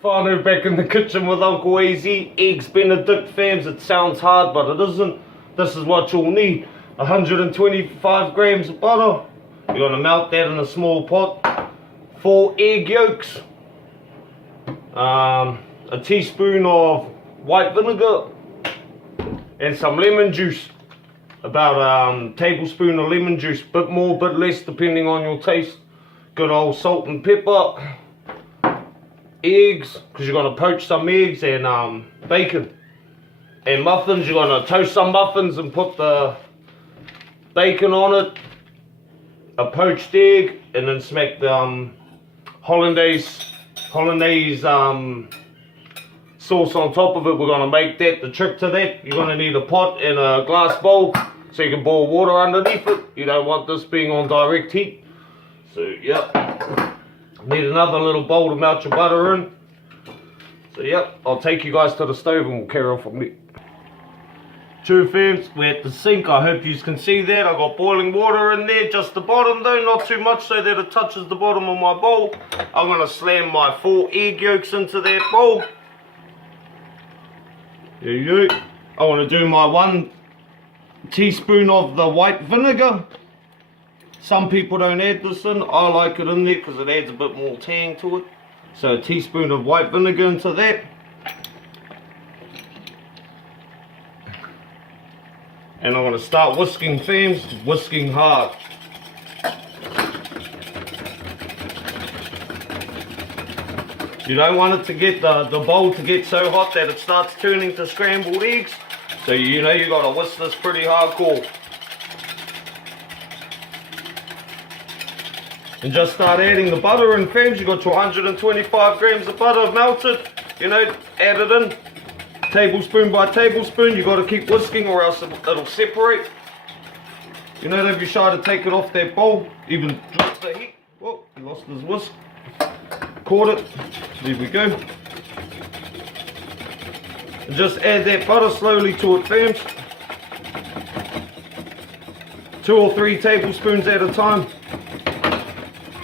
Finally back in the kitchen with Uncle AZEE. Eggs Benedict, fams. It sounds hard, but it isn't. This is what you'll need. 125 grams of butter. You're going to melt that in a small pot. 4 egg yolks. A teaspoon of white vinegar. And some lemon juice. About a tablespoon of lemon juice. Bit more, bit less, depending on your taste. Good old salt and pepper. Eggs, because you're going to poach some eggs, and bacon. And muffins, you're going to toast some muffins and put the bacon on it, a poached egg, and then smack the hollandaise sauce on top of it. We're going to make that. The trick to that, you're going to need a pot and a glass bowl so you can boil water underneath it. You don't want this being on direct heat. So, yep. Need another little bowl to melt your butter in. So yep, I'll take you guys to the stove and we'll carry on from there. True fams, we're at the sink. I hope you can see that. I got boiling water in there, just the bottom though, not too much so that it touches the bottom of my bowl. I'm going to slam my 4 egg yolks into that bowl. There you go. I want to do my 1 teaspoon of the white vinegar. Some people don't add this in. I like it in there because it adds a bit more tang to it. So a teaspoon of white vinegar into that. And I'm going to start whisking, fams. Whisking hard. You don't want it to get the bowl to get so hot that it starts turning to scrambled eggs. So you know you got to whisk this pretty hardcore. And just start adding the butter in, fams. You got your 125 grams of butter melted. You know, add it in. Tablespoon by tablespoon. You got to keep whisking or else it'll separate. You know, don't be shy to take it off that bowl. Even drop the heat. Whoa, he lost his whisk. Caught it. There we go. And just add that butter slowly to it, fams. 2 or 3 tablespoons at a time.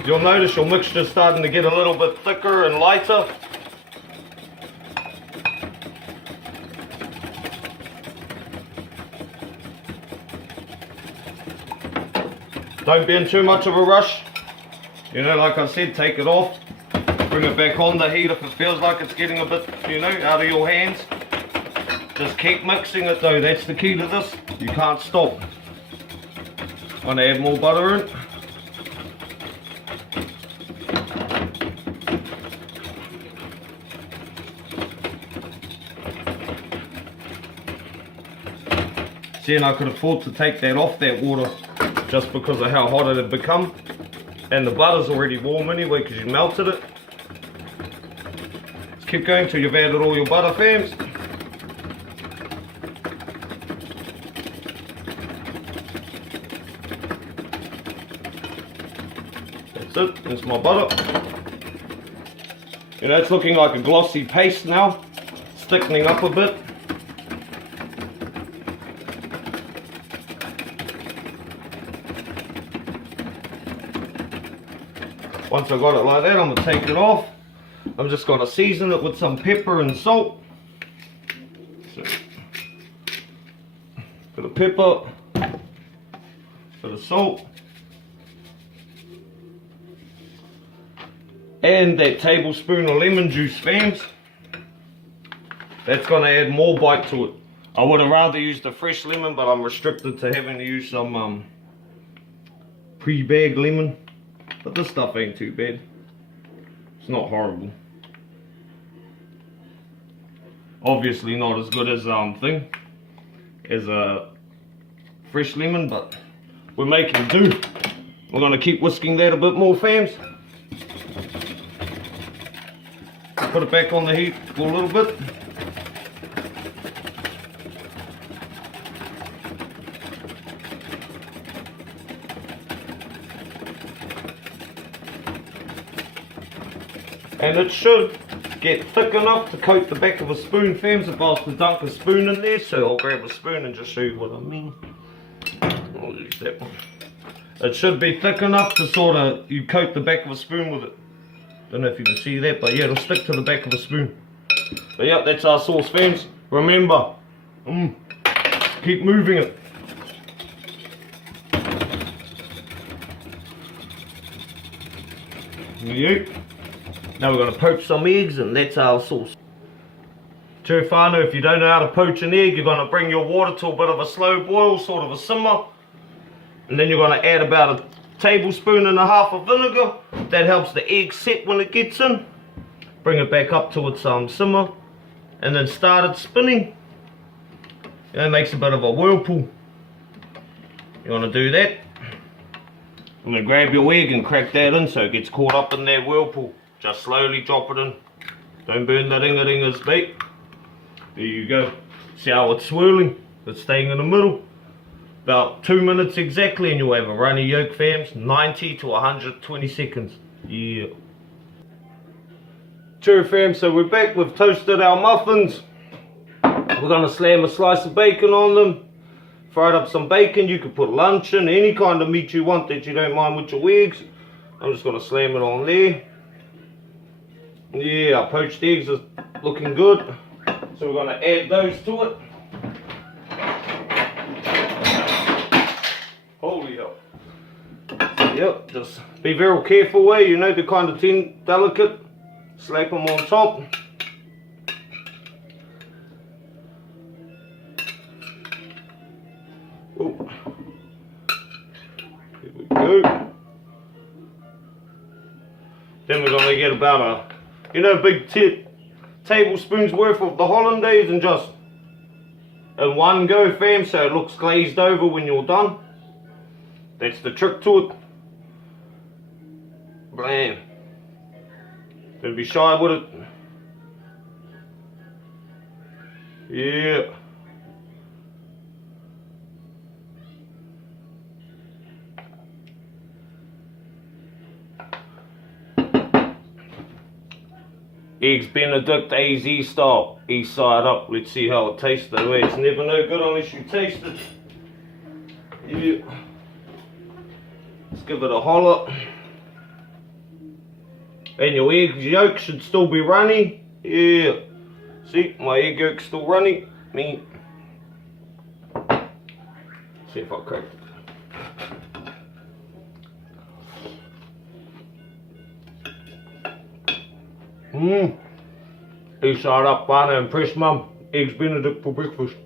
You'll notice your mixture's starting to get a little bit thicker and lighter. Don't be in too much of a rush. You know, like I said, take it off. Bring it back on the heat if it feels like it's getting a bit, you know, out of your hands. Just keep mixing it though, that's the key to this. You can't stop. Want to add more butter in. See, and I could afford to take that off that water just because of how hot it had become. And the butter's already warm anyway because you melted it. Just keep going till you've added all your butter, fams. That's it, that's my butter. You know, it's looking like a glossy paste now. It's thickening up a bit. Once I got it like that, I'm going to take it off. I'm just going to season it with some pepper and salt. So, bit of pepper, bit of salt, and that tablespoon of lemon juice, fams. That's going to add more bite to it. I would have rather used the fresh lemon, but I'm restricted to having to use some pre-bagged lemon. But this stuff ain't too bad. It's not horrible. Obviously not as good as a fresh lemon, but we're making do. We're gonna keep whisking that a bit more, fams. Put it back on the heat for a little bit. And it should get thick enough to coat the back of a spoon, fams, if I was to dunk a spoon in there. So I'll grab a spoon and just show you what I mean. I'll use that one. It should be thick enough to sort of, you coat the back of a spoon with it. Don't know if you can see that, but yeah, it'll stick to the back of a spoon. But yeah, that's our sauce, fans. Remember, keep moving it. Yeah. Now we're going to poach some eggs, and that's our sauce. Te whānau, if you don't know how to poach an egg, you're going to bring your water to a bit of a slow boil, sort of a simmer. And then you're going to add about a tablespoon and a half of vinegar. That helps the egg set when it gets in. Bring it back up to its simmer. And then start it spinning. And it makes a bit of a whirlpool. You want to do that. And then grab your egg and crack that in so it gets caught up in that whirlpool. Just slowly drop it in. Don't burn the ring-a-dingers, mate. There you go. See how it's swirling? It's staying in the middle. About 2 minutes exactly and you'll have a runny yolk, fams. 90 to 120 seconds. Yeah. True, fam. So we're back. We've toasted our muffins. We're going to slam a slice of bacon on them. Fried up some bacon. You could put luncheon, any kind of meat you want that you don't mind with your eggs. I'm just going to slam it on there. Yeah, our poached eggs are looking good. So we're going to add those to it. Holy hell. So, yep, just be very careful where you know they're kind of delicate. Slap them on top. Oh. Here we go. Then we're going to get about a big tablespoon's worth of the hollandaise and just in one go, fam, so it looks glazed over when you're done. That's the trick to it. Blam. Don't be shy with it. Yeah. Eggs Benedict, AZEE style, east side up. Let's see how it tastes though. It's never no good unless you taste it. Yeah. Let's give it a holler. And your egg yolk should still be runny. Yeah. See, my egg yolk's still runny. Me. See if I cracked it. East side up, partner, and press mum. Eggs Benedict for breakfast.